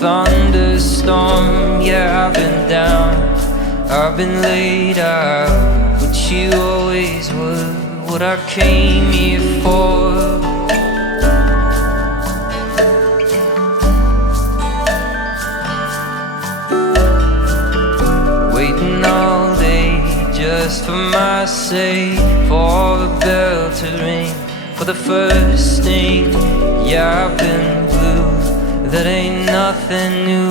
thunderstorm. Yeah, I've been down, I've been laid out, but you always were what I came here for. Waiting all day just for my sake, for the bell to ring, for the first thing. Yeah, I've been blue, that ain't nothing new.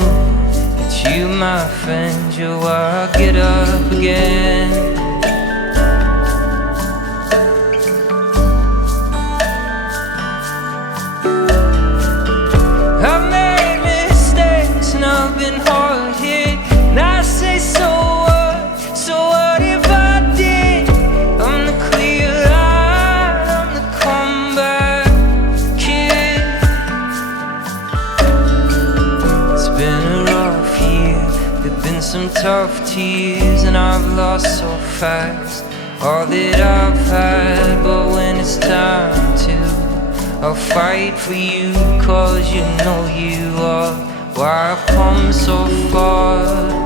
It's you, my friend, you're why I get up again. I've made mistakes and I've been hard hit, and I say so what? So what if I did? I'm the clear light, I'm the comeback kid. It's been a rough year, there've been some tough tears, and I've lost so fast all that I've had. But when it's time to, I'll fight for you, 'cause you know you are why I've come so far.